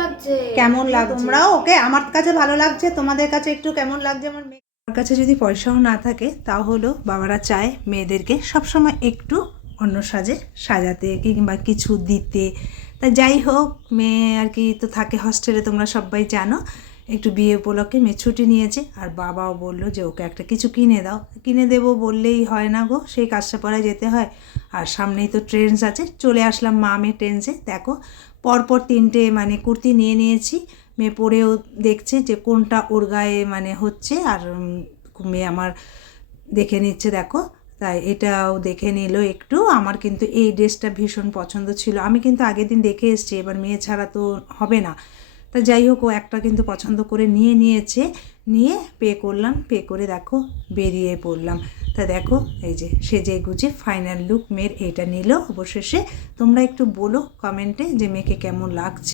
লাগছে। কেমন লাগছে তোমরাও ওকে? আমার কাছে ভালো লাগছে, তোমাদের কাছে একটু কেমন লাগছে আমার মেয়ে? আমার কাছে যদি পয়সাও না থাকে তাও হলো বাবারা চায় মেয়েদেরকে সবসময় একটু অন্য সাজে সাজাতে কিংবা কিছু দিতে। তা যাই হোক, মেয়ে আর কি তো থাকে হস্টেলে, তোমরা সবাই জানো। একটু বিয়ে উপলক্ষে মেয়ে ছুটি নিয়েছে, আর বাবাও বললো যে ওকে একটা কিছু কিনে দাও। কিনে দেবো বললেই হয় না গো, সেই কাজটা পরে যেতে হয়। আর সামনেই তো ট্রেন্স আছে, চলে আসলাম মা মেয়ে ট্রেন্সে। দেখো পরপর তিনটে মানে কুর্তি নিয়ে নিয়েছি। মেয়ে পরেও দেখছে যে কোনটা ওর গায়ে মানে হচ্ছে, আর মেয়ে আমার দেখে নিচ্ছে দেখো। তাই এটাও দেখে নিল একটু। আমার কিন্তু এই ড্রেসটা ভীষণ পছন্দ ছিল, আমি কিন্তু আগের দিন দেখে এসেছি, এবার মেয়ে ছাড়া তো হবে না। তা যাই হোক, ও একটা কিন্তু পছন্দ করে নিয়েছে। নিয়ে পে করলাম, পে করে দেখো বেরিয়ে পড়লাম। তা দেখো এই যে সেজে গুজে ফাইনাল লুক মেয়ের এইটা নিল অবশেষে। তোমরা একটু বলো কমেন্টে যে মেয়েকে কেমন লাগছে।